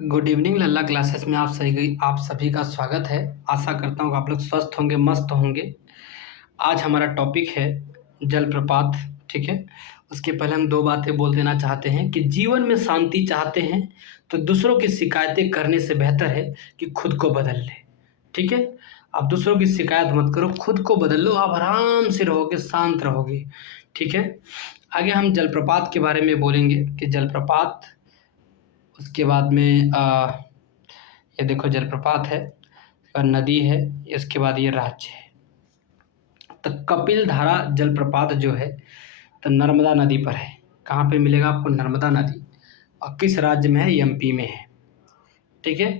Good evening लल्ला classes में आप सभी का स्वागत है। आशा करता हूँ कि आप लोग स्वस्थ होंगे, मस्त होंगे। आज हमारा टॉपिक है जलप्रपात। ठीक है, उसके पहले हम दो बातें बोल देना चाहते हैं कि जीवन में शांति चाहते हैं तो दूसरों की शिकायतें करने से बेहतर है कि खुद को बदल ले। ठीक है, आप दूसरों की शिकायत मत करो, खुद को बदल लो, आप आराम से रहोगे, शांत रहोगे। ठीक है, आगे हम जलप्रपात के बारे में बोलेंगे कि जलप्रपात, उसके बाद में ये देखो जलप्रपात है और नदी है, इसके बाद ये राज्य है। तो कपिल धारा जलप्रपात जो है तो नर्मदा नदी पर है। कहाँ पे मिलेगा आपको? नर्मदा नदी। और किस राज्य में है? एमपी में है। ठीक है,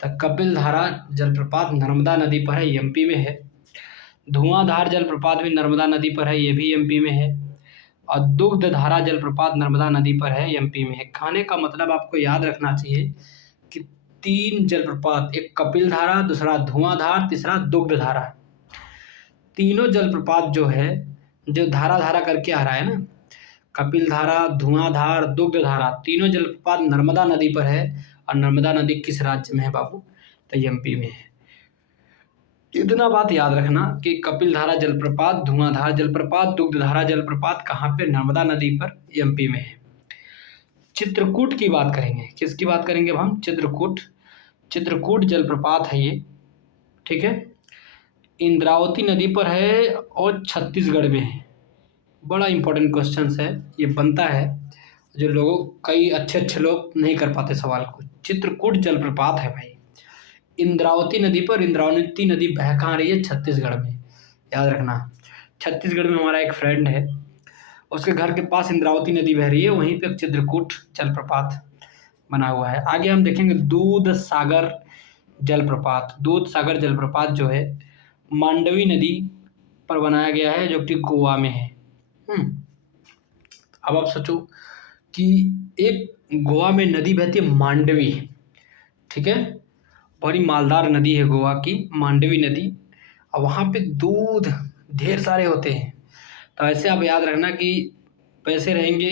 तो कपिल धारा जलप्रपात नर्मदा नदी पर है, एमपी में है। धुआंधार जलप्रपात भी नर्मदा नदी पर है, ये भी एमपी में है। और दुग्धधारा जलप्रपात नर्मदा नदी पर है, एमपी में है। कहने का मतलब आपको याद रखना चाहिए कि तीन जलप्रपात, एक कपिल धारा, दूसरा धुआंधार, तीसरा दुग्धधारा। तीनों जलप्रपात जो है, जो धारा धारा करके आ रहा है ना, कपिल धारा, धुआंधार, दुग्धधारा, तीनों जलप्रपात नर्मदा नदी पर है। और नर्मदा नदी किस राज्य में है बाबू? तो एमपी में है। इतना बात याद रखना कि कपिल धारा जलप्रपात, धुआंधार जलप्रपात, दुग्धधारा जलप्रपात कहाँ पे? नर्मदा नदी पर, एमपी में है। चित्रकूट की बात करेंगे। किसकी बात करेंगे अब हम? चित्रकूट। चित्रकूट जलप्रपात है ये। ठीक है, इंद्रावती नदी पर है और छत्तीसगढ़ में है। बड़ा इंपॉर्टेंट क्वेश्चन है, ये बनता है जो लोगों, कई अच्छे अच्छे लोग नहीं कर पाते सवाल को। चित्रकूट जलप्रपात है भाई, इंद्रावती नदी पर। इंद्रावती नदी बह कहाँ रही है? छत्तीसगढ़ में। याद रखना, छत्तीसगढ़ में हमारा एक फ्रेंड है, उसके घर के पास इंद्रावती नदी बह रही है, वहीं पे चित्रकूट जलप्रपात बना हुआ है। आगे हम देखेंगे दूध सागर जलप्रपात। दूध सागर जलप्रपात जो है मांडवी नदी पर बनाया गया है, जो कि गोवा में है। अब आप सोचो कि एक गोवा में नदी बहती है मांडवी। ठीक है, बड़ी मालदार नदी है गोवा की मांडवी नदी। और वहाँ पे दूध ढेर सारे होते हैं। तो ऐसे आप याद रखना कि पैसे रहेंगे,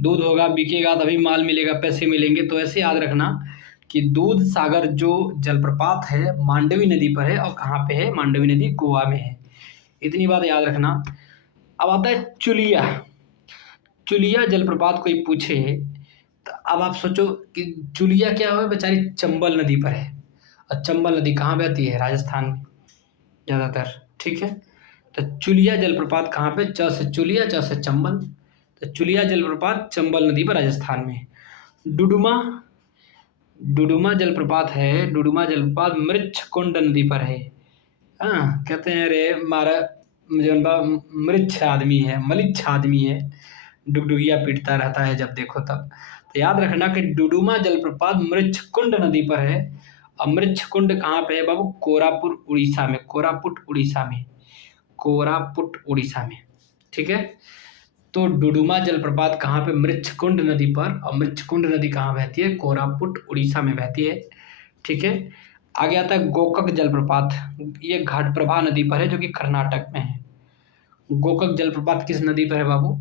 दूध होगा, बिकेगा तभी माल मिलेगा, पैसे मिलेंगे। तो ऐसे याद रखना कि दूध सागर जो जलप्रपात है मांडवी नदी पर है। और कहाँ पे है? मांडवी नदी गोवा में है। इतनी बात याद रखना। अब आता है चुलिया। चुलिया जलप्रपात कोई पूछे तो अब आप सोचो कि चुलिया क्या है? बेचारी चंबल नदी पर है। और चंबल नदी कहाँ बहती है? राजस्थान में ज़्यादातर। ठीक है, तो चुलिया जलप्रपात कहाँ पे? च से चुलिया, च से चंबल। तो चुलिया जलप्रपात चंबल नदी पर, राजस्थान में। डुडुमा, डुडुमा जलप्रपात है, डुडुमा जलप्रपात मृच्छकुंड नदी पर है। हाँ, कहते हैं अरे मारा जो मृच्छ आदमी है, मलिच्छ आदमी है, डुगडुगिया पीटता रहता है जब देखो तब। तो याद रखना कि डुडुमा जलप्रपात मृच्छकुंड नदी पर है। और मृच्छकुंड कहाँ पे है बाबू? कोरापुट उड़ीसा में। कोरापुट उड़ीसा में, कोरापुट उड़ीसा में। ठीक है, तो डुडुमा जलप्रपात कहाँ पे? मृच्छकुंड नदी पर। और मृच्छकुंड नदी कहाँ बहती है? कोरापुट उड़ीसा में बहती है। ठीक है, आगे आता है गोकक जलप्रपात। ये घटप्रभा नदी पर है, जो कि कर्नाटक में है। गोकक जलप्रपात किस नदी पर है बाबू?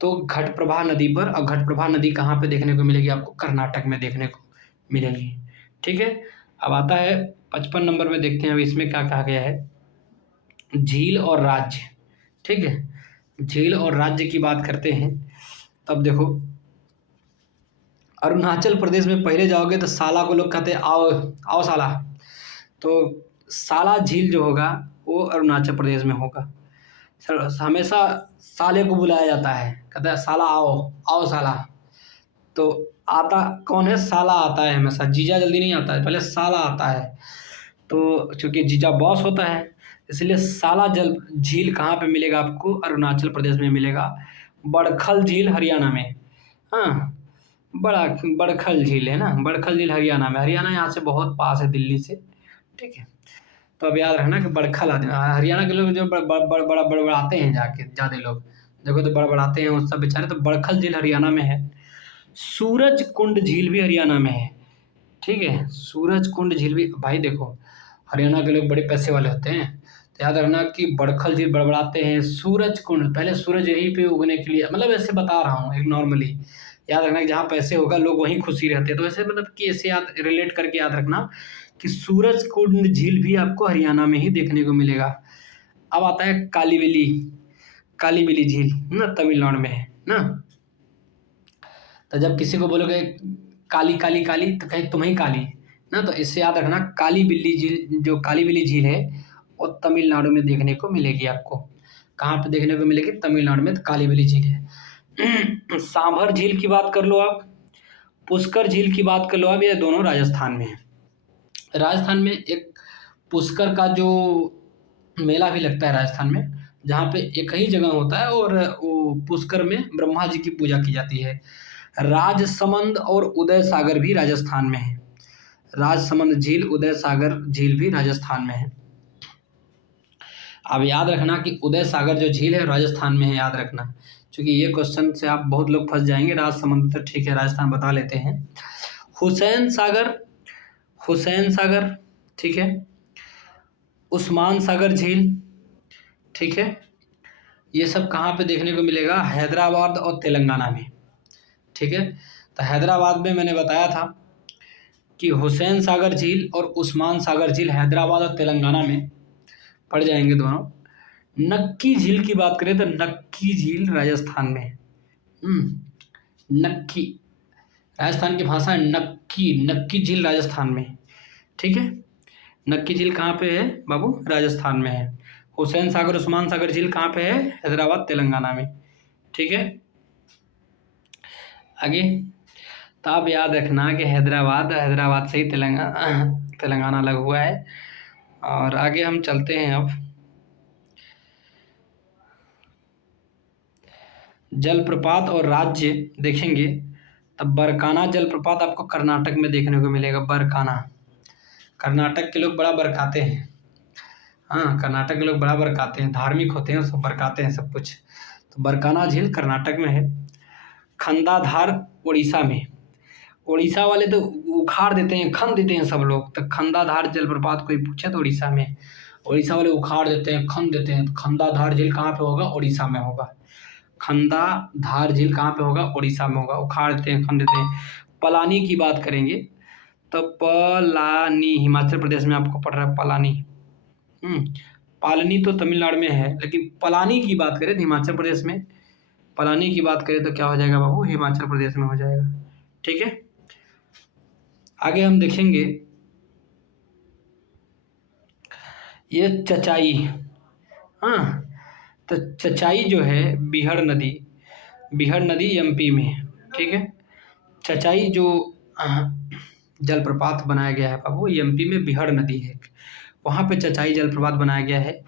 तो घटप्रभा नदी पर। और घटप्रभा नदी कहाँ पे देखने को मिलेगी आपको? कर्नाटक में देखने को मिलेगी। ठीक है, अब आता है 55 नंबर में, देखते हैं अब इसमें क्या कहा गया है। झील और राज्य। ठीक है, झील और राज्य की बात करते हैं। तब देखो, अरुणाचल प्रदेश में पहले जाओगे तो साला को लोग कहते हैं आओ आओ साला। तो साला झील जो होगा वो अरुणाचल प्रदेश में होगा। हमेशा साले को बुलाया जाता है, कहता है साला आओ आओ साला। तो आता कौन है? साला आता है हमेशा, जीजा जल्दी नहीं आता है, पहले साला आता है। तो चूंकि जीजा बॉस होता है, इसलिए साला जल झील कहाँ पे मिलेगा आपको? अरुणाचल प्रदेश में मिलेगा। बड़खल झील हरियाणा में। हाँ, बड़खल झील है ना, बड़खल झील हरियाणा में। हरियाणा यहाँ से बहुत पास है दिल्ली से। ठीक है, तो अब याद रखना कि बड़खल आदमी, हरियाणा के लोग जो बड़बड़ाते हैं, जाके ज़्यादा लोग देखो तो बड़बड़ाते हैं वो सब बेचारे। तो बड़खल झील हरियाणा में है। सूरज कुंड झील भी हरियाणा में है। ठीक है, सूरज कुंड झील भी। भाई देखो, हरियाणा के लोग बड़े पैसे वाले होते हैं, तो याद रखना कि बड़खल झील बड़बड़ाते हैं। सूरज कुंड, पहले सूरज यहीं पे उगने के लिए, मतलब ऐसे बता रहा हूँ एक नॉर्मली, याद रखना कि जहाँ पैसे होगा लोग वहीं खुशी रहते हैं। तो ऐसे मतलब कि ऐसे याद रिलेट करके याद रखना कि सूरज कुंड झील भी आपको हरियाणा में ही देखने को मिलेगा। अब आता है कालीबेली, कालीबेली झील ना तमिलनाडु में है ना। तो जब किसी को बोलोगे काली काली काली तो कहीं तुम ही काली ना, तो इससे याद रखना काली बिल्ली झील, जो काली बिल्ली झील है वो तमिलनाडु में देखने को मिलेगी आपको। कहाँ पे देखने को मिलेगी? तमिलनाडु में, तो काली बिल्ली झील है। सांभर झील की बात कर लो आप, पुष्कर झील की बात कर लो आप, ये दोनों राजस्थान में है। राजस्थान में एक पुष्कर का जो मेला भी लगता है राजस्थान में, जहाँ पे एक ही जगह होता है और वो पुष्कर में ब्रह्मा जी की पूजा की जाती है। राजसमंद और उदय सागर भी राजस्थान में है। राजसमंद झील, उदय सागर झील भी राजस्थान में है। अब याद रखना कि उदय सागर जो झील है राजस्थान में है, याद रखना, क्योंकि ये क्वेश्चन से आप बहुत लोग फंस जाएंगे। राजसमंद तो ठीक है, राजस्थान बता लेते हैं। हुसैन सागर, हुसैन सागर ठीक है। उस्मान सागर झील ठीक है। ये सब कहाँ पे देखने को मिलेगा? हैदराबाद और तेलंगाना में ठीक है। तो हैदराबाद में मैंने बताया था कि हुसैन सागर झील और उस्मान सागर झील हैदराबाद और तेलंगाना में पड़ जाएंगे दोनों। नक्की झील की बात करें तो नक्की झील राजस्थान में है। नक्की, राजस्थान की भाषा है नक्की, नक्की झील राजस्थान में ठीक है। नक्की झील कहाँ पे है बाबू? राजस्थान में है। हुसैन सागर उस्मान सागर झील कहाँ पे है? हैदराबाद तेलंगाना में ठीक है। आगे तो आप याद रखना कि हैदराबाद, हैदराबाद से ही तेलंगाना अलग हुआ है। और आगे हम चलते हैं। अब जलप्रपात और राज्य देखेंगे तब बरकाना जलप्रपात आपको कर्नाटक में देखने को मिलेगा। बरकाना, कर्नाटक के लोग बड़ा बरकाते हैं। हाँ, कर्नाटक के लोग बड़ा बरकाते हैं, धार्मिक होते हैं, सब बरकाते हैं सब कुछ। तो बरकाना झील कर्नाटक में है। खंडाधार उड़ीसा में, उड़ीसा वाले तो उखाड़ देते हैं, खन देते हैं सब लोग। तो खंडाधार जलप्रपात कोई पूछे तो उड़ीसा में, उड़ीसा वाले उखाड़ देते हैं, खन देते हैं। तो खंडाधार झील कहाँ पे होगा? उड़ीसा में होगा। खंडाधार झील कहाँ पे होगा? उड़ीसा में होगा। उखाड़ देते हैं, खन देते हैं। पलानी की बात करेंगे तो पलानी हिमाचल प्रदेश में आपको पड़ रहा है पलानी। पालनी तो तमिलनाडु में है, लेकिन पलानी की बात करें तो हिमाचल प्रदेश में, पलानी की बात करें तो क्या हो जाएगा बाबू? हिमाचल प्रदेश में हो जाएगा ठीक है। आगे हम देखेंगे ये चचाई। हाँ, तो चचाई जो है बिहड़ नदी, बिहड़ नदी एमपी में ठीक है। चचाई जो जलप्रपात बनाया गया है बाबू, एमपी में बिहड़ नदी है, वहाँ पे चचाई जलप्रपात बनाया गया है।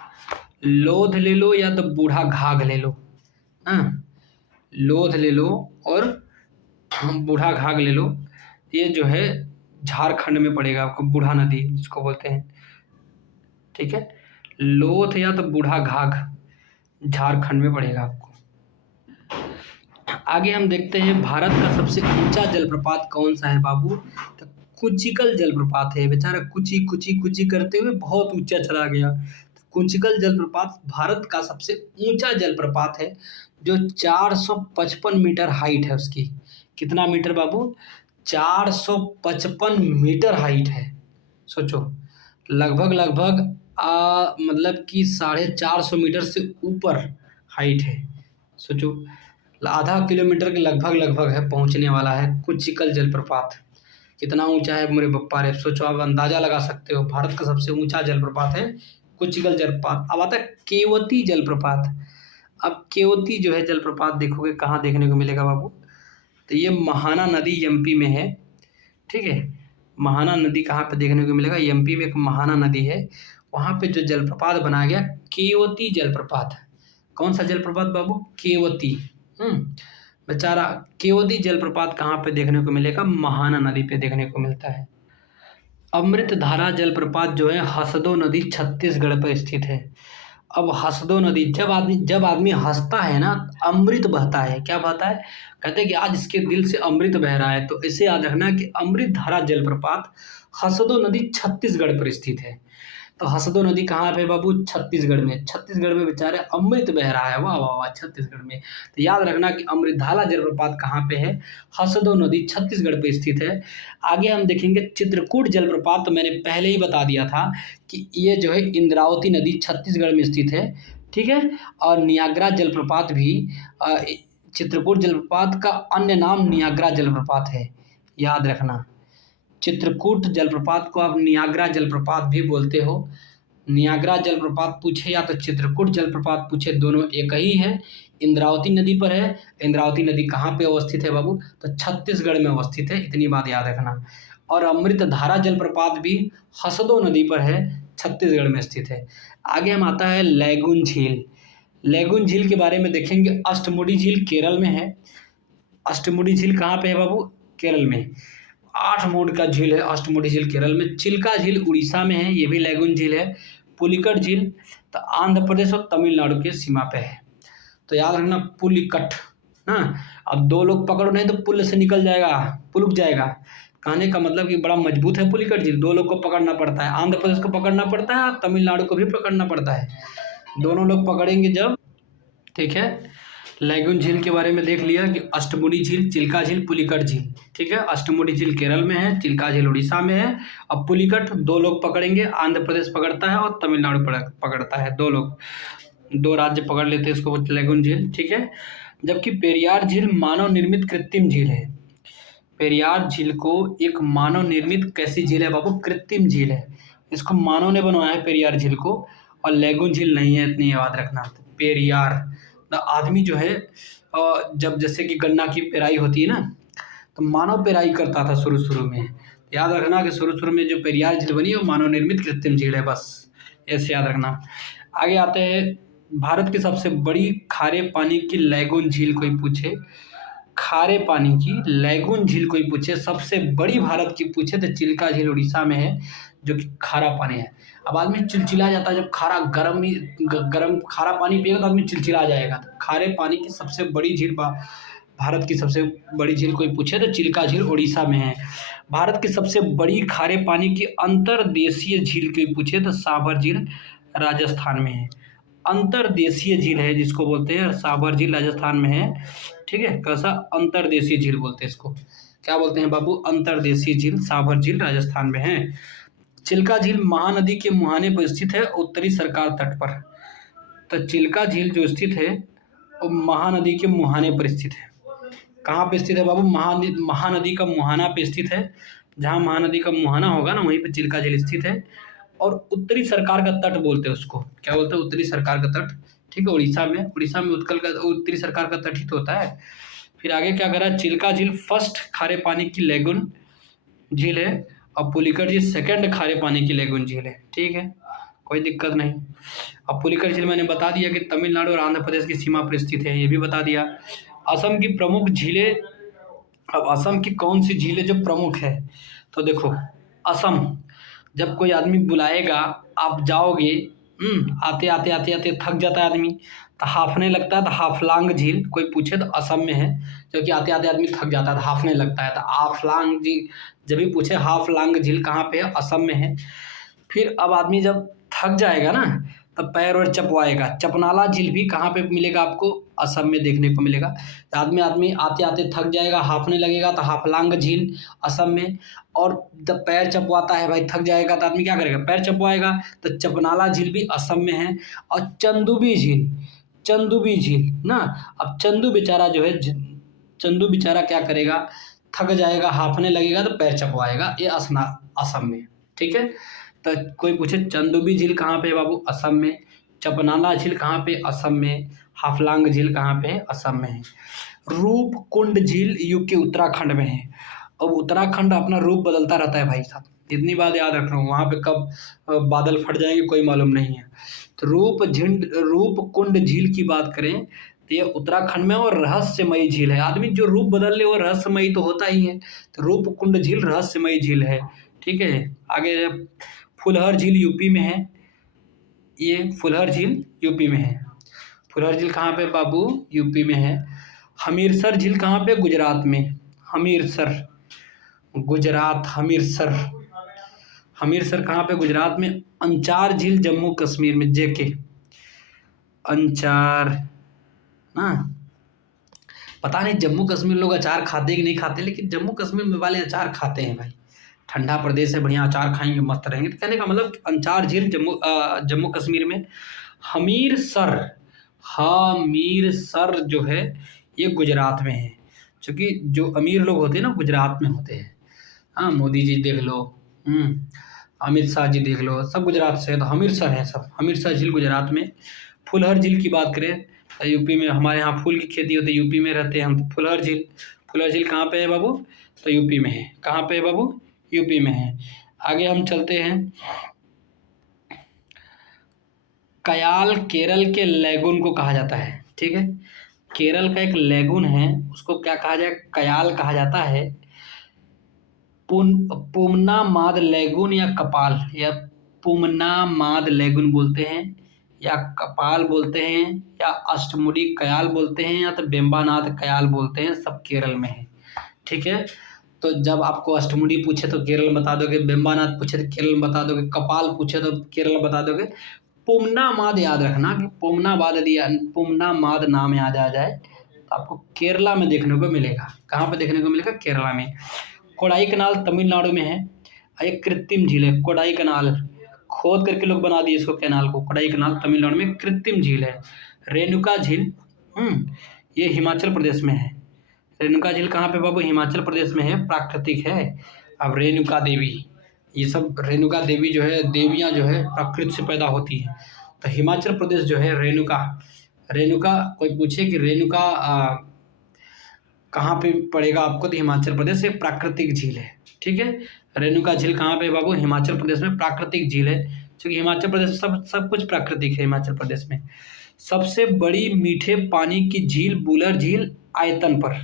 लोध ले लो या तो बूढ़ा घाघ ले लो। हाँ, लोध ले लो और बूढ़ा घाघ ले लो। ये जो है झारखंड में पड़ेगा आपको, बूढ़ा नदी जिसको बोलते हैं ठीक है। लोथ या तो बूढ़ा घाघ झारखंड में पड़ेगा आपको। आगे हम देखते हैं भारत का सबसे ऊंचा जलप्रपात कौन सा है बाबू? तो कुचिकल जलप्रपात है। बेचारा कुची कुची कुची करते हुए बहुत ऊंचा चला गया। तो कुचिकल जलप्रपात भारत का सबसे ऊंचा जलप्रपात है, जो 455 मीटर हाइट है उसकी। कितना मीटर बाबू? 455 मीटर हाइट है। सोचो, लगभग लगभग मतलब कि 450 मीटर से ऊपर हाइट है। सोचो, आधा किलोमीटर के लगभग लगभग है, पहुंचने वाला है कुचिकल जलप्रपात। कितना ऊंचा है मेरे बप्पा रे! सोचो, आप अंदाजा लगा सकते हो। भारत का सबसे ऊंचा जलप्रपात है कुचिकल जलप्रपात। अब आता है केवती जलप्रपात। अब केवती जो है जलप्रपात देखोगे कहाँ देखने को मिलेगा बाबू? तो ये महाना नदी एमपी में है ठीक है। महाना नदी कहाँ पे देखने को मिलेगा? एमपी में एक महाना नदी है, वहाँ पे जो जलप्रपात बनाया गया केवती जलप्रपात। कौन सा जलप्रपात बाबू? केवती। बेचारा केवती जलप्रपात कहाँ पे देखने को मिलेगा? महाना नदी पे देखने को मिलता है। अमृतधारा जलप्रपात जो है हसदो नदी छत्तीसगढ़ पर स्थित है। अब हसदो नदी, जब आदमी हंसता है ना, अमृत बहता है। क्या बहता है? कहते हैं कि आज इसके दिल से अमृत बह रहा है। तो इसे याद रखना कि अमृतधारा जलप्रपात हसदो नदी छत्तीसगढ़ पर स्थित है। तो हसदो नदी कहाँ पे बाबू? छत्तीसगढ़ में। छत्तीसगढ़ में बेचारे अमृत बह रहा है, वाह वाह वाह, छत्तीसगढ़ में। तो याद रखना कि अमृतधारा जलप्रपात कहाँ पे है? हसदो नदी छत्तीसगढ़ पे स्थित है। आगे हम देखेंगे चित्रकूट जलप्रपात, तो मैंने पहले ही बता दिया था कि ये जो है इंद्रावती नदी छत्तीसगढ़ में स्थित है, ठीक है। और नियाग्रा जलप्रपात भी चित्रकूट जलप्रपात का अन्य नाम नियाग्रा जलप्रपात है, याद रखना। चित्रकूट जलप्रपात को आप नियाग्रा जलप्रपात भी बोलते हो। नियाग्रा जलप्रपात पूछे या तो चित्रकूट जलप्रपात पूछे, दोनों एक ही है। इंद्रावती नदी पर है। इंद्रावती नदी कहाँ पे अवस्थित है बाबू? तो छत्तीसगढ़ में अवस्थित है, इतनी बात याद रखना। और अमृतधारा जलप्रपात भी हसदो नदी पर है, छत्तीसगढ़ में स्थित है। आगे हम आता है लैगून झील। लैगून झील के बारे में देखेंगे। अष्टमुडी झील केरल में है। अष्टमुडी झील कहाँ पे है बाबू? केरल में। 8 मोड का झील है अष्टमुडी झील केरल में। चिल्का झील उड़ीसा में है, ये भी लैगून झील है। पुलिकट झील तो आंध्र प्रदेश और तमिलनाडु के सीमा पे है। तो याद रखना पुलिकट ना। अब 2 लोग पकड़ो नहीं तो पुल से निकल जाएगा, पुलक जाएगा। कहने का मतलब कि बड़ा मजबूत है पुलिकट झील। 2 लोग को पकड़ना पड़ता है, आंध्र प्रदेश को पकड़ना पड़ता है और तमिलनाडु को भी पकड़ना पड़ता है। दोनों लोग पकड़ेंगे जब, ठीक है। लैगून झील के बारे में देख लिया कि अष्टमुडी झील, चिल्का झील, पुलिकट झील, ठीक है। अष्टमुडी झील केरल में है, चिल्का झील उड़ीसा में है। अब पुलिकट 2 लोग पकड़ेंगे, आंध्र प्रदेश पकड़ता है और तमिलनाडु पकड़ता है। 2 लोग, 2 राज्य पकड़ लेते हैं इसको, लैगून झील, ठीक है। जबकि पेरियार झील मानव निर्मित कृत्रिम झील है। पेरियार झील को एक मानव निर्मित कैसी झील है बाबू? कृत्रिम झील है। इसको मानव ने बनवाया है पेरियार झील को, और लैगून झील नहीं है, इतनी याद रखना। पेरियार आदमी जो है जब जैसे कि गन्ना की पेराई होती है ना, तो मानव पेराई करता था शुरू में। याद रखना कि शुरू में जो पेरियार झील बनी है वो मानव निर्मित कृत्रिम झील है, बस ऐसे याद रखना। आगे आते हैं भारत की सबसे बड़ी खारे पानी की लैगून झील कोई पूछे, खारे पानी की लैगून झील कोई पूछे, सबसे बड़ी भारत की पूछे तो चिल्का झील उड़ीसा में है, जो कि खारा पानी है। अब आदमी चिलचिला जाता है जब खारा गरम खारा पानी पिएगा तो आदमी चिलचिला जाएगा। तो खारे पानी की सबसे बड़ी झील, भारत की सबसे बड़ी झील कोई पूछे तो चिल्का झील उड़ीसा में है। भारत की सबसे बड़ी खारे पानी की अंतर्देशीय झील कोई पूछे तो साबर झील राजस्थान में है। अंतर्देशीय झील है जिसको बोलते हैं, साबर झील राजस्थान में है, ठीक है। कैसा? अंतर्देशीय झील बोलते हैं इसको। क्या बोलते हैं बाबू? अंतर्देशीय झील, साबर झील राजस्थान में है। चिल्का झील महानदी के मुहाने पर स्थित है, उत्तरी सरकार तट पर। तो चिल्का झील जो स्थित है वो महानदी के मुहाने पर स्थित है। कहाँ पे स्थित है बाबू? महानदी का मुहाना पे स्थित है। जहाँ महानदी का मुहाना होगा ना, वहीं पे चिल्का झील स्थित है। और उत्तरी सरकार का तट बोलते हैं उसको। क्या बोलते हैं? उत्तरी सरकार का तट, ठीक है। उड़ीसा में उत्कल का उत्तरी सरकार का तट ही तो होता है। फिर आगे क्या करा? चिल्का झील फर्स्ट खारे पानी की लैगून झील है, और पुलिकट झील सेकंड खारे पानी की लैगून झील है, ठीक है, कोई दिक्कत नहीं। अब पुलिकट झील मैंने बता दिया कि तमिलनाडु और आंध्र प्रदेश की सीमा पर स्थित है, ये भी बता दिया। असम की प्रमुख झीलें। अब असम की कौन सी झीलें जो प्रमुख है? तो देखो, असम जब कोई आदमी बुलाएगा, आप जाओगे, आते आते थक जाता है आदमी तो हाफने लगता है, तो हाफलांग झील कोई पूछे तो असम में है। क्योंकि आते आते आदमी थक जाता है तो हाफने लगता है, तो हाफलांग झील जब भी पूछे, हाफलांग झील कहाँ पे है? असम में है। फिर अब आदमी जब थक जाएगा ना, तब पैर और चपवाएगा। चपनाला झील भी कहाँ पे मिलेगा आपको? असम में देखने को मिलेगा। तो आदमी आते आते थक जाएगा, हाफने लगेगा, तो हाफलांग झील असम में। और जब पैर चपवाता है भाई, थक जाएगा तो आदमी क्या करेगा? पैर चपवाएगा। तो चपनाला झील भी असम में है। और चंदुबी झील ना, अब चंदू बेचारा जो है, चंदू बेचारा क्या करेगा? थक जाएगा, हाफने लगेगा, तो पैर चपवाएगा। ये असम में, ठीक है। तो कोई पूछे चंदुबी झील कहाँ पे है बाबू? असम में। चपनाला झील कहाँ पे? असम में। हाफलांग झील कहाँ पे है? असम में है। रूपकुंड झील यूके उत्तराखंड में है। अब उत्तराखंड अपना रूप बदलता रहता है भाई साहब, इतनी बात याद रख रहा हूँ। वहाँ पे कब बादल फट जाएंगे कोई मालूम नहीं है। तो रूपकुंड झील की बात करें तो ये उत्तराखंड में और रहस्यमयी झील है। आदमी जो रूप बदल ले वो रहस्यमयी तो होता ही है। तो रूपकुंड झील रहस्यमयी झील है, ठीक है। आगे फुलहर झील यूपी में है। ये फुलहर झील यूपी में है। फुलहर झील कहाँ पे बाबू? यूपी में है। हमीरसर झील कहाँ पे? गुजरात में। हमीरसर, गुजरात, हमीरसर कहाँ पे? गुजरात में। अंचार झील जम्मू कश्मीर में, जेके अंचार ना। पता नहीं जम्मू कश्मीर लोग अचार खाते कि नहीं खाते, लेकिन जम्मू कश्मीर में वाले अचार खाते हैं भाई। ठंडा प्रदेश है, बढ़िया अचार खाएंगे, मस्त रहेंगे। तो कहने का मतलब अंचार झील जम्मू कश्मीर में। हमीरसर, हमीरसर जो है ये गुजरात में है, क्योंकि जो अमीर लोग होते हैं ना गुजरात में होते हैं। हाँ, मोदी जी देख लो, अमित शाह जी देख लो, सब गुजरात से है। तो हमीरसर है सब, हमीरसर झील गुजरात में। फुलहर झील की बात करें तो यूपी में, हमारे यहाँ फूल की खेती होती है, यूपी में रहते हैं हम। तो फुलहर झील, फुलहर झील कहाँ पे है बाबू? तो यूपी में है। कहाँ पे है बाबू? यूपी में है। आगे हम चलते हैं। कयाल केरल के लैगून को कहा जाता है, ठीक है। केरल का एक लैगून है, उसको क्या कहा जाए? कयाल कहा जाता है। पूमनामाद लैगून या कपाल, या पूमनामाद लैगून बोलते हैं, या कपाल बोलते हैं, या अष्टमुडी कयाल बोलते हैं, या तो बेम्बानाथ कयाल बोलते हैं। सब केरल में है, ठीक है। तो जब आपको अष्टमुडी पूछे तो केरल में बता दोगे, बेम्बानाथ पूछे तो केरल में बता दोगे, कपाल पूछे तो केरल में बता दोगे। पूमनामाद याद रखना कि पूमनामाद नाम याद आ जाए तो आपको केरला में देखने को मिलेगा। कहाँ पे देखने को मिलेगा? केरला में। कोडाई कनाल तमिलनाडु में है। एक कृत्रिम झील है कोडाई कनाल, खोद करके लोग बना दिए इसको, कैनाल को। कोडाई कनाल तमिलनाडु में कृत्रिम झील है। रेणुका झील ये हिमाचल प्रदेश में है। रेणुका झील कहाँ पे बाबू? हिमाचल प्रदेश में है, प्राकृतिक है। अब रेणुका देवी, ये सब रेणुका देवी जो है, देवियाँ जो है प्रकृति से पैदा होती हैं। तो हिमाचल प्रदेश जो है रेणुका, रेणुका कोई पूछे कि रेणुका कहाँ पे पड़ेगा आपको, तो हिमाचल प्रदेश एक प्राकृतिक झील है, ठीक है। रेणुका झील कहाँ पे बाबू? हिमाचल प्रदेश में प्राकृतिक झील है, क्योंकि हिमाचल प्रदेश सब कुछ प्राकृतिक है हिमाचल प्रदेश में। सबसे बड़ी मीठे पानी की झील बुलर झील आयतन पर।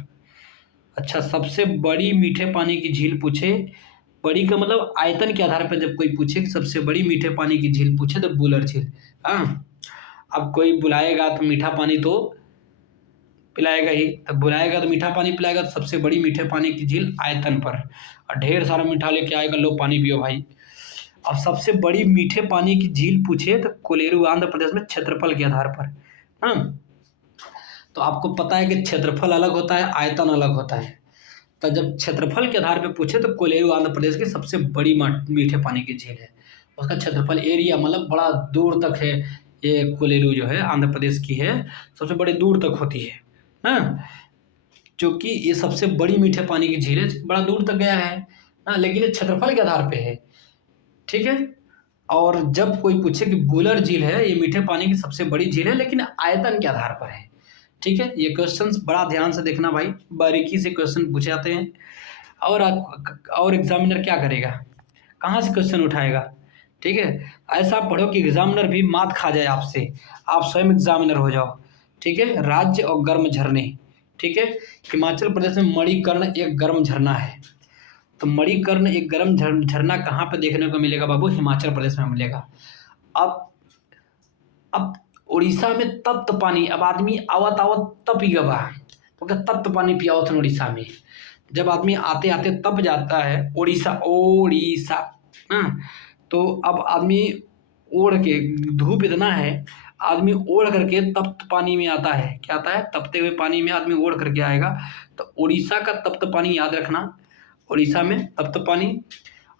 अच्छा, सबसे बड़ी मीठे पानी की झील पूछे, बड़ी का मतलब आयतन के आधार पर जब कोई पूछे कि सबसे बड़ी मीठे पानी की झील पूछे तो बुलर झील। हाँ, अब कोई बुलाएगा तो मीठा पानी तो पिलाएगा ही, तब बुलाएगा तो मीठा पानी पिलाएगा। तो सबसे बड़ी मीठे पानी की झील आयतन पर, और ढेर सारा मीठा लेके आएगा, लो पानी पियो भाई। अब सबसे बड़ी मीठे पानी की झील पूछे तो कोलेरू आंध्र प्रदेश में क्षेत्रफल के आधार पर। हाँ, तो आपको पता है कि क्षेत्रफल अलग होता है, आयतन अलग होता है। तो जब क्षेत्रफल के आधार पर पूछे तो कोलेरू आंध्र प्रदेश की सबसे बड़ी मीठे पानी की झील है। उसका क्षेत्रफल एरिया मतलब बड़ा दूर तक है। ये कोलेरू जो है आंध्र प्रदेश की है, सबसे बड़ी दूर तक होती है। हाँ, क्योंकि ये सबसे बड़ी मीठे पानी की झील है, बड़ा दूर तक गया है। हाँ, लेकिन ये क्षेत्रफल के आधार पे है, ठीक है। और जब कोई पूछे कि बुलर झील है, ये मीठे पानी की सबसे बड़ी झील है, लेकिन आयतन के आधार पर है, ठीक है। ये क्वेश्चंस बड़ा ध्यान से देखना भाई, बारीकी से क्वेश्चन पूछे जाते हैं। और एग्जामिनर क्या करेगा? कहाँ से क्वेश्चन उठाएगा? ठीक है, ऐसा पढ़ो कि एग्जामिनर भी मात खा जाए आपसे, आप स्वयं एग्जामिनर हो जाओ, ठीक है। राज्य और गर्म झरने, ठीक है। हिमाचल प्रदेश में मणिकर्ण एक गर्म झरना है। तो मणिकर्ण एक गर्म झरना कहाँ पे देखने को मिलेगा बाबू? हिमाचल प्रदेश में मिलेगा। अब उड़ीसा में तप्त पानी, अब आदमी आवत आवत तप ही गवा, तो क्या तप्त पानी पियाओ थे उड़ीसा में। जब आदमी आते आते तप जाता है ओडिशा, हाँ, तो अब आदमी ओढ़ के, धूप इतना है, आदमी ओढ़ करके तप्त पानी में आता है। क्या आता है? तपते हुए पानी में आदमी ओढ़ करके आएगा। तो उड़ीसा का तप्त पानी याद रखना, उड़ीसा में तप्त पानी।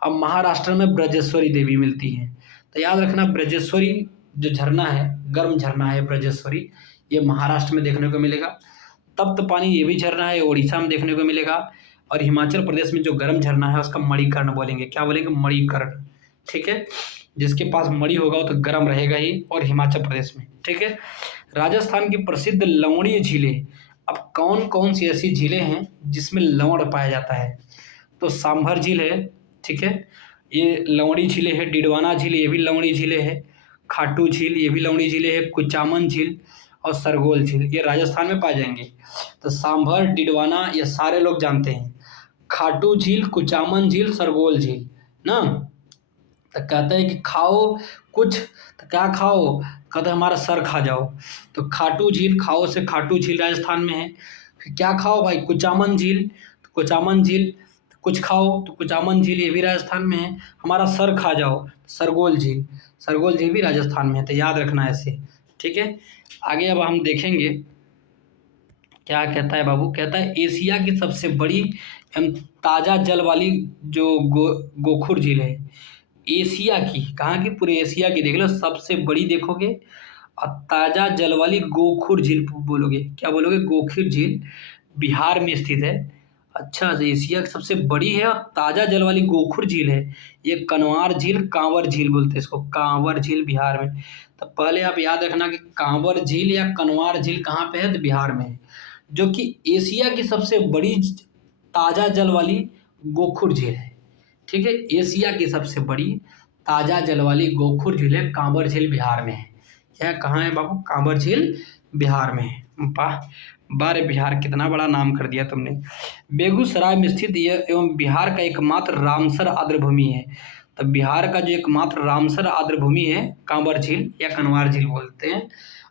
अब महाराष्ट्र में ब्रजेश्वरी देवी मिलती है, तो याद रखना ब्रजेश्वरी जो झरना है, गर्म झरना है ब्रजेश्वरी, ये महाराष्ट्र में देखने को मिलेगा। तप्त पानी ये भी झरना है, उड़ीसा में देखने को मिलेगा। और हिमाचल प्रदेश में जो गर्म झरना है उसका मणिकर्ण बोलेंगे। क्या बोलेंगे? मणिकर्ण, ठीक है। जिसके पास मणि होगा वो तो गर्म रहेगा ही, और हिमाचल प्रदेश में, ठीक है। राजस्थान की प्रसिद्ध लवणीय झीलें, अब कौन कौन सी ऐसी झीलें हैं जिसमें लवण पाया जाता है? तो सांभर झील है, ठीक है, ये लवणी झीलें है। डिडवाना झील, ये भी लवणी झीलें है। खाटू झील, ये भी लवणी झीलें है। कुचामन झील और सरगोल झील, ये राजस्थान में पाए जाएंगे। तो सांभर, डिडवाना ये सारे लोग जानते हैं। खाटू झील, कुचामन झील, सरगोल झील ना। तो कहते हैं कि खाओ कुछ, तो क्या खाओ? कहते हैं हमारा सर खा जाओ। तो खाटू झील, खाओ से खाटू झील राजस्थान में है। फिर क्या खाओ भाई? कुचामन झील, तो कुचामन झील, कुछ खाओ तो कुचामन झील, ये भी राजस्थान में है। हमारा सर खा जाओ, सरगोल झील, सरगोल झील भी राजस्थान में है, तो याद रखना ऐसे, ठीक है। आगे अब हम देखेंगे क्या कहता है बाबू, कहता है एशिया की सबसे बड़ी एवं ताज़ा जल वाली जो गोखुर झील है, एशिया की, कहाँ की, पूरे एशिया की, देख लो सबसे बड़ी देखोगे और ताज़ा जल वाली गोखुर झील बोलोगे, क्या बोलोगे, गोखुर झील बिहार में स्थित है। अच्छा, तो एशिया की सबसे बड़ी है और ताज़ा जल वाली गोखुर झील है। ये कनवार झील, कांवर झील बोलते हैं इसको, कांवर झील बिहार में। तो पहले आप याद रखना कि कांवर झील या कनवार झील कहाँ पे है, तो बिहार में है, जो कि एशिया की सबसे बड़ी ताज़ा जल वाली गोखुर झील है, ठीक है। एशिया की सबसे बड़ी ताज़ा जल वाली गोखुर झील है, कांवर झील बिहार में है। क्या कहाँ है बाबू, कांवर झील बिहार में है। वाह, बारे बिहार कितना बड़ा नाम कर दिया तुमने। बेगूसराय में स्थित यह एवं बिहार का एकमात्र रामसर आर्द्रभूमि है। तो बिहार का जो एकमात्र रामसर आर्द्रभूमि है, कांवर झील या कनवार झील बोलते हैं।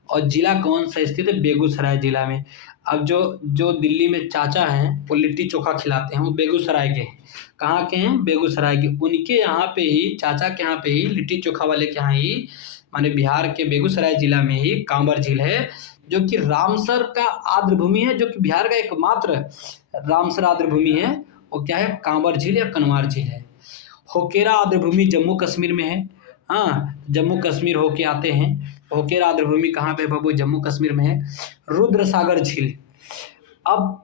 और जिला कौन सा स्थित है, बेगूसराय जिला में। अब जो जो दिल्ली में चाचा हैं वो लिट्टी चोखा खिलाते हैं, वो बेगूसराय के हैं। कहाँ के हैं, बेगूसराय के। उनके यहाँ पे ही, चाचा के यहाँ पे ही, लिट्टी चोखा वाले के यहाँ ही, माने बिहार के बेगूसराय जिला में ही कांवर झील है, जो कि रामसर का आर्द्रभूमि है, जो कि बिहार का एकमात्र रामसर आर्द्रभूमि है। वो क्या है, कांवर झील या कनवार झील है। होकेरा आर्द्रभूमि जम्मू कश्मीर में है। हाँ, जम्मू कश्मीर होके आते हैं। होकेरा आर्द्रभूमि कहाँ पे बाबू, जम्मू कश्मीर में है। रुद्र सागर झील, अब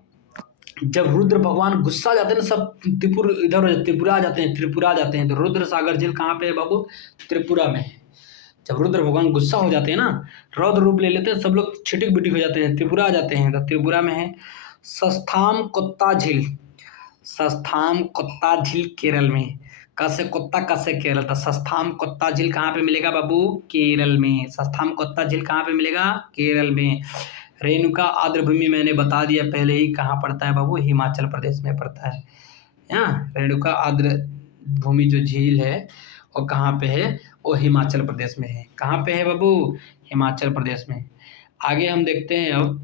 जब रुद्र भगवान गुस्सा आ जाते हैं ना, सब त्रिपुरा आ जाते हैं, त्रिपुरा आ जाते हैं, तो रुद्र सागर झील कहाँ पे है बाबू, त्रिपुरा में है। जब रुद्र भगवान गुस्सा हो जाते हैं ना, रौद्र रूप ले लेते हैं, सब लोग छिटिक बिटिक हो जाते हैं, त्रिपुरा आ जाते हैं, तो त्रिपुरा में है। सस्थाम कोत्ता झील, सस्थाम कोत्ता झील केरल में, कसे कोत्ता कसे केरल, तो सस्थाम कोत्ता झील कहाँ पे मिलेगा बाबू, केरल में। सस्थाम कोत्ता झील कहाँ पे मिलेगा, केरल में। रेणुका आर्द्रभूमि मैंने बता दिया पहले ही, कहाँ पड़ता है बाबू, हिमाचल प्रदेश में पड़ता है। रेणुका आर्द्रभूमि जो झील है वो कहाँ पे है, वो हिमाचल प्रदेश में है। कहाँ पे है बाबू, हिमाचल प्रदेश में। आगे हम देखते हैं अब,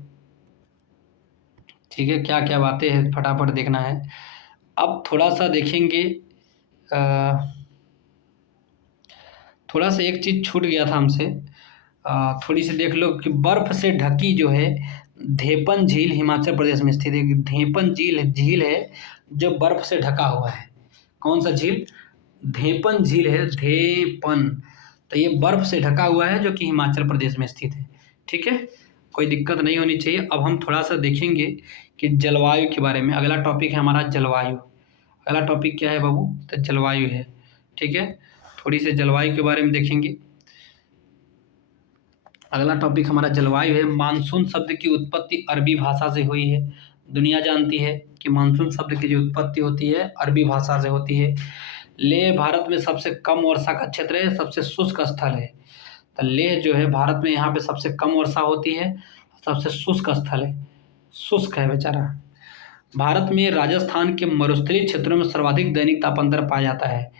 ठीक है, क्या क्या बातें हैं फटाफट देखना है। अब थोड़ा सा देखेंगे, थोड़ा सा एक चीज़ छूट गया था हमसे, थोड़ी सी देख लो कि बर्फ से ढकी जो है धेपन झील हिमाचल प्रदेश में स्थित है। धेपन झील है जो बर्फ से ढका हुआ है। कौन सा झील, धेपन झील है, धेपन, तो ये बर्फ से ढका हुआ है जो कि हिमाचल प्रदेश में स्थित है, ठीक है। कोई दिक्कत नहीं होनी चाहिए। अब हम थोड़ा सा देखेंगे कि जलवायु के बारे में। अगला टॉपिक है हमारा जलवायु। अगला टॉपिक क्या है बाबू, तो जलवायु है, ठीक है। थोड़ी सी जलवायु के बारे में देखेंगे। अगला टॉपिक हमारा जलवायु है। मानसून शब्द की उत्पत्ति अरबी भाषा से हुई है। दुनिया जानती है कि मानसून शब्द की जो उत्पत्ति होती है अरबी भाषा से होती है। लेह भारत में सबसे कम वर्षा का क्षेत्र है, सबसे शुष्क स्थल है। तो लेह जो है भारत में, यहाँ पे सबसे कम वर्षा होती है, सबसे शुष्क स्थल है, शुष्क है बेचारा। भारत में राजस्थान के मरुस्थलीय क्षेत्रों में सर्वाधिक दैनिक तापांतर पाया जाता है,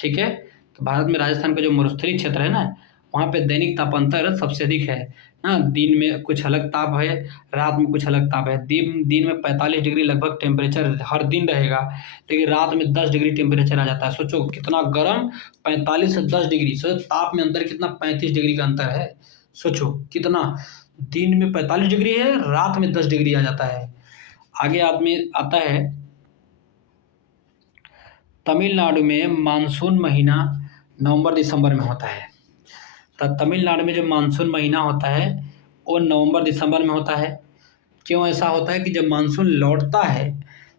ठीक है। तो भारत में राजस्थान का जो मरुस्थलीय क्षेत्र है ना, वहाँ पे दैनिक तापांतर सबसे अधिक है ना। दिन में कुछ अलग ताप है, रात में कुछ अलग ताप है। दिन में 45 डिग्री लगभग टेम्परेचर हर दिन रहेगा, लेकिन रात में 10 डिग्री टेम्परेचर आ जाता है। सोचो कितना गर्म, 45 से 10 डिग्री, सोचो ताप में अंतर कितना, 35 डिग्री का अंतर है। सोचो कितना, दिन में 45 डिग्री है, रात में 10 डिग्री आ जाता है। आगे आदमी आता है, तमिलनाडु में मानसून महीना नवंबर दिसंबर में होता है। तो तमिलनाडु में जो मानसून महीना होता है वो नवंबर दिसंबर में होता है। क्यों ऐसा होता है कि जब मानसून लौटता है,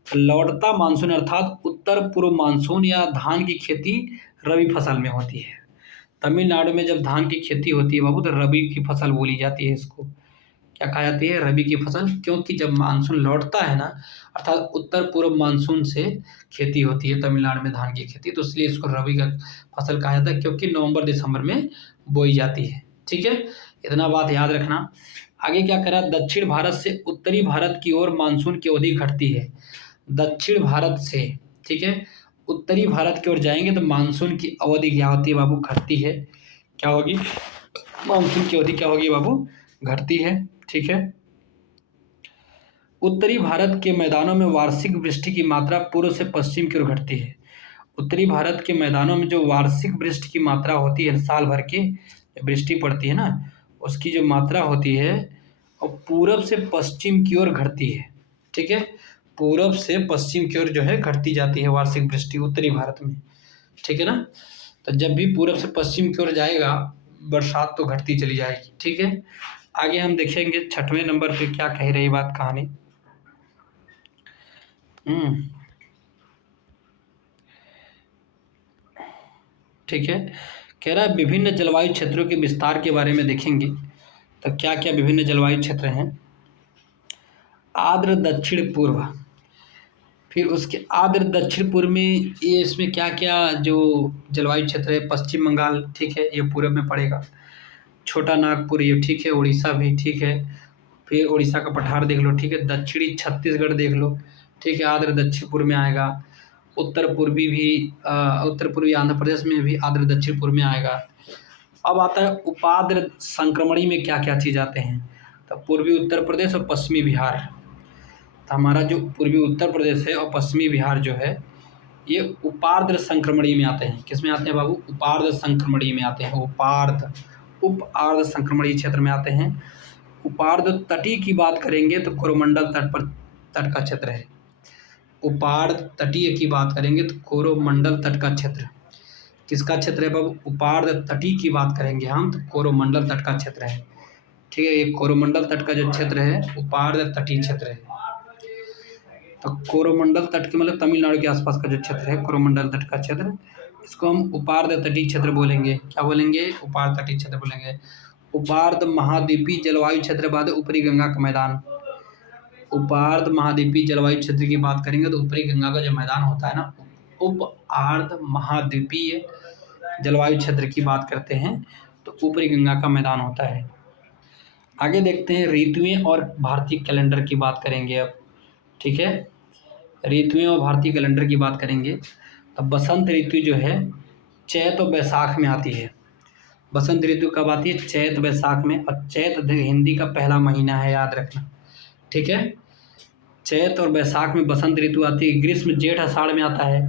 तो लौटता मानसून अर्थात उत्तर पूर्व मानसून या धान की खेती रबी फसल में होती है। तमिलनाडु में जब धान की खेती होती है बाबू, तो रबी की फसल बोली जाती है। इसको क्या कहा जाती है, रबी की फसल, क्योंकि जब मानसून लौटता है ना, अर्थात उत्तर पूर्व मानसून से खेती होती है तमिलनाडु में धान की खेती, तो इसलिए इसको रबी का फसल कहा जाता है, क्योंकि नवंबर दिसंबर में बोई जाती है, ठीक है। इतना बात याद रखना। आगे क्या करा, दक्षिण भारत से उत्तरी भारत की ओर मानसून की अवधि घटती है। दक्षिण भारत से, ठीक है, उत्तरी भारत की ओर जाएंगे तो मानसून की अवधि क्या होती है बाबू, घटती है। क्या होगी, मानसून की अवधि क्या होगी बाबू, घटती है, ठीक है। उत्तरी भारत के मैदानों में वार्षिक वृष्टि की मात्रा पूर्व से पश्चिम की ओर घटती है। उत्तरी भारत के मैदानों में जो वार्षिक वृष्टि की मात्रा होती है, साल भर की वृष्टि पड़ती है ना, उसकी जो मात्रा होती है और पूरब से पश्चिम की ओर घटती है। ठीक है, पूरब से पश्चिम की ओर जो है घटती जाती है वार्षिक वृष्टि उत्तरी भारत में। ठीक है ना, तो जब भी पूरब से पश्चिम की ओर जाएगा बरसात तो घटती चली जाएगी। ठीक है, आगे हम देखेंगे 6वें नंबर पे क्या कह रही बात कहानी। ठीक है, कह रहा है विभिन्न जलवायु क्षेत्रों के विस्तार के बारे में देखेंगे। तो क्या क्या विभिन्न जलवायु क्षेत्र हैं। आर्द्र दक्षिण पूर्व, फिर उसके आर्द्र दक्षिण पूर्व में ये इसमें क्या क्या जो जलवायु क्षेत्र है। पश्चिम बंगाल, ठीक है, ये पूर्व में पड़ेगा। छोटा नागपुर, ये ठीक है। उड़ीसा भी ठीक है। फिर उड़ीसा का पठार देख लो, ठीक है। दक्षिणी छत्तीसगढ़ देख लो, ठीक है, आर्द्र दक्षिण पूर्व में आएगा। उत्तर पूर्वी आंध्र प्रदेश में भी आर्द्र दक्षिण पूर्व में आएगा। अब आता है उपाद्र संक्रमणी में क्या क्या चीज़ आते हैं। तो पूर्वी उत्तर प्रदेश और पश्चिमी बिहार। तो हमारा जो पूर्वी उत्तर प्रदेश है और पश्चिमी बिहार जो है ये उपार्द्र संक्रमणी में आते हैं। किस में आते हैं बाबू? उपार्द्र संक्रमणी में आते हैं। उप आर्द्र संक्रमणीय क्षेत्र में आते हैं। उपार्द्र तटीय की बात करेंगे तो कोरोमंडल तट का क्षेत्र है। उपार्द्र तटीय की बात करेंगे तो कोरोमंडल तट का क्षेत्र। किसका क्षेत्र है बाबू? उपार्द्र तटीय की बात करेंगे हम तो कोरोमंडल तट का क्षेत्र है। ठीक है, ये कोरोमंडल तट का जो क्षेत्र है उपार्द्र तटीय क्षेत्र है। तो कोरोमंडल तट के मतलब तमिलनाडु के आसपास का जो क्षेत्र है कोरोमंडल तट का क्षेत्र, इसको हम उपार्द्र तटीय क्षेत्र बोलेंगे। क्या बोलेंगे? उपार्द्र तटीय क्षेत्र बोलेंगे। उपार्द्र महाद्वीपीय जलवायु क्षेत्र बाद ऊपरी गंगा का मैदान। उपार्द्र महाद्वीपीय जलवायु क्षेत्र की बात करेंगे तो ऊपरी गंगा का जो मैदान होता है ना, उप आर्द्र महाद्वीपीय जलवायु क्षेत्र की बात करते हैं तो ऊपरी गंगा का मैदान होता है। आगे देखते हैं ऋतुएं और भारतीय कैलेंडर की बात करेंगे अब। ठीक है, ऋतुएं और भारतीय कैलेंडर की बात करेंगे तो बसंत ऋतु जो है चैत और बैसाख में आती है। बसंत ऋतु कब आती है? चैत बैसाख में। और चैत हिंदी का पहला महीना है, याद रखना। ठीक है, चैत और बैसाख में बसंत ऋतु आती है। ग्रीष्म जेठ आषाढ़ में आता है।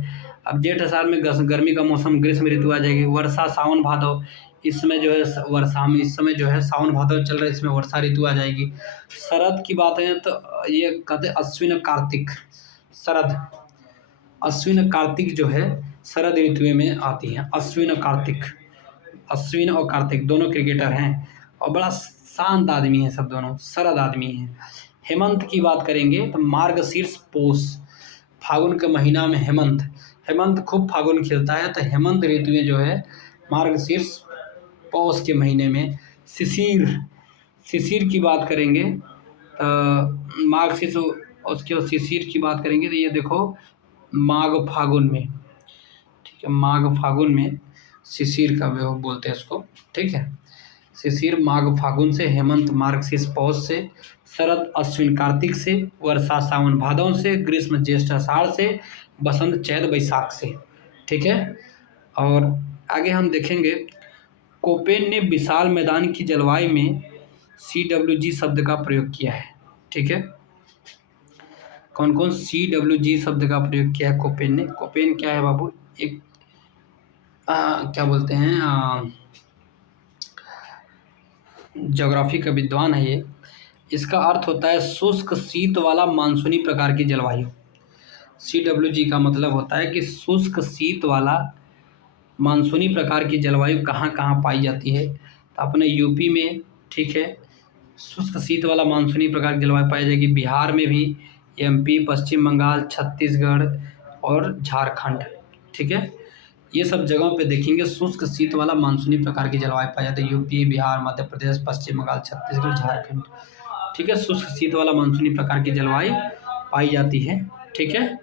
अब जेठ आषाढ़ में गर्मी का मौसम, ग्रीष्म ऋतु आ जाएगी। वर्षा सावन भादव, इस समय जो है इस समय जो है सावन भादव चल रहा है, इसमें वर्षा ऋतु आ जाएगी। शरद की बात है तो ये कहते हैं अश्विन कार्तिक। शरद, अश्विन कार्तिक जो है शरद ऋतु में आती है। अश्विन और कार्तिक दोनों क्रिकेटर हैं और बड़ा शांत आदमी है, सब दोनों शरद आदमी हैं। हेमंत की बात करेंगे तो मार्गशीर्ष पौष, फागुन के महीना में हेमंत खूब फागुन खिलता है। तो हेमंत ऋतु में जो है मार्गशीर्ष पौष के महीने में शिशिर की बात करेंगे तो मार्गशीर्ष, उसके बाद शिशिर की बात करेंगे तो ये देखो माघ फागुन में। ठीक है, माघ फागुन में शिशिर का वो बोलते हैं इसको। ठीक है, शिशिर माघ फागुन से, हेमंत मार्गशीर्ष पौष से, शरद अश्विन कार्तिक से, वर्षा सावन भादव से, ग्रीष्म ज्येष्ठ आषाढ़ से, बसंत चैत बैसाख से। ठीक है, और आगे हम देखेंगे कोपेन ने विशाल मैदान की जलवायु में CWG शब्द का प्रयोग किया है। ठीक है, कौन कौन CWG शब्द का प्रयोग किया है कोपेन ने? कोपेन क्या है बाबू? एक क्या बोलते हैं, ज्योग्राफी का विद्वान है ये। इसका अर्थ होता है शुष्क शीत वाला मानसूनी प्रकार की जलवायु। CWG का मतलब होता है कि शुष्क शीत वाला मानसूनी प्रकार की जलवायु कहाँ कहाँ पाई जाती है। तो अपने यूपी में, ठीक है, शुष्क शीत वाला मानसूनी प्रकार की जलवायु पाई जाएगी। बिहार में भी, MP, पश्चिम बंगाल, छत्तीसगढ़ और झारखंड। ठीक है, ये सब जगहों पे देखेंगे शुष्क शीत वाला मानसूनी प्रकार की जलवायु पाई जाती है। यूपी, बिहार, मध्य प्रदेश, पश्चिम बंगाल, छत्तीसगढ़, झारखंड। ठीक है, शुष्क शीत वाला मानसूनी प्रकार की जलवायु पाई जाती है। ठीक है,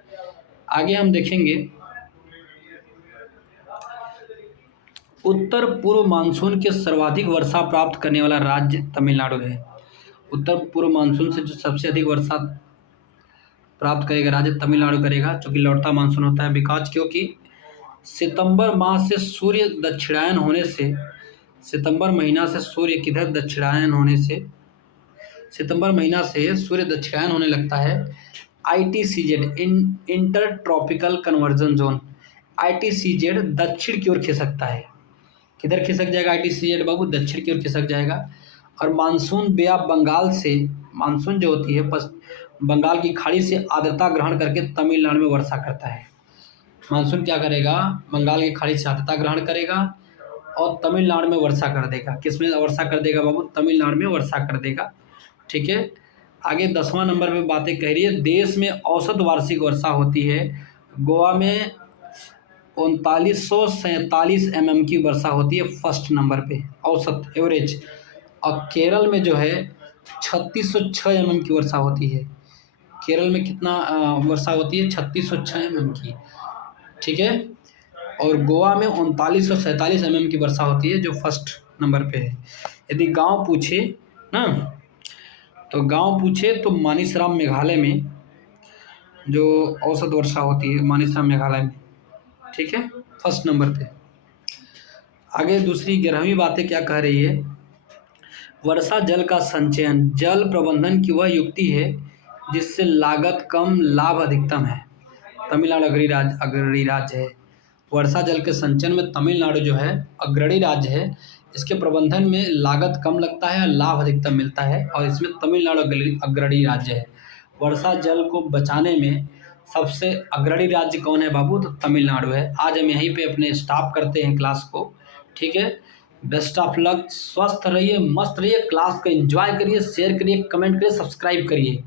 आगे हम देखेंगे उत्तर पूर्व मानसून के सर्वाधिक वर्षा प्राप्त करने वाला राज्य तमिलनाडु है। उत्तर पूर्व मानसून से जो सबसे अधिक वर्षा प्राप्त करेगा राज्य तमिलनाडु करेगा, क्योंकि लौटता मानसून होता है। विकास क्योंकि सितंबर माह से सूर्य दक्षिणायन होने से, सितंबर महीना से सूर्य किधर दक्षिणायन होने से सितंबर महीना से सूर्य दक्षिणायन होने लगता है। ITCZ inter tropical conversion zone, ITCZ दक्षिण की ओर खिसकता है। किधर खिसक जाएगा ITCZ बाबू? दक्षिण की ओर खिसक जाएगा। और मानसून बे ऑफ बंगाल से, मानसून जो होती है बंगाल की खाड़ी से आर्द्रता ग्रहण करके तमिलनाडु में वर्षा करता है। मानसून क्या करेगा? बंगाल की खाड़ी से आर्द्रता ग्रहण करेगा और तमिलनाडु में वर्षा कर देगा। किस में वर्षा कर देगा बाबू? तमिलनाडु में वर्षा कर देगा। ठीक है, आगे 10वां नंबर पे बातें कह रही है, देश में औसत वार्षिक वर्षा होती है। गोवा में 3947 mm की वर्षा होती है फर्स्ट नंबर पे, औसत एवरेज। और केरल में जो है 3606 mm की वर्षा होती है। केरल में कितना वर्षा होती है? 3606 mm की। ठीक है, और गोवा में 3947 mm की वर्षा होती है, जो फर्स्ट नंबर पे है। यदि गांव पूछे ना, तो गांव पूछे तो मानिसराम मेघालय में जो औसत वर्षा होती है, मानिसराम मेघालय में। ठीक है, फर्स्ट नंबर पे। आगे दूसरी 11वीं बातें क्या कह रही है? वर्षा जल का संचयन जल प्रबंधन की वह युक्ति है जिससे लागत कम लाभ अधिकतम है। तमिलनाडु अग्रणी राज्य है। वर्षा जल के संचयन में तमिलनाडु जो है अग्रणी राज्य है। इसके प्रबंधन में लागत कम लगता है और लाभ अधिकतम मिलता है, और इसमें तमिलनाडु अग्रणी राज्य है। वर्षा जल को बचाने में सबसे अग्रणी राज्य कौन है बाबू? तो तमिलनाडु है। आज हम यहीं पे अपने स्टॉप करते हैं क्लास को। ठीक है, बेस्ट ऑफ लक, स्वस्थ रहिए, मस्त रहिए, क्लास को एंजॉय करिए, शेयर करिए, कमेंट करिए, सब्सक्राइब करिए।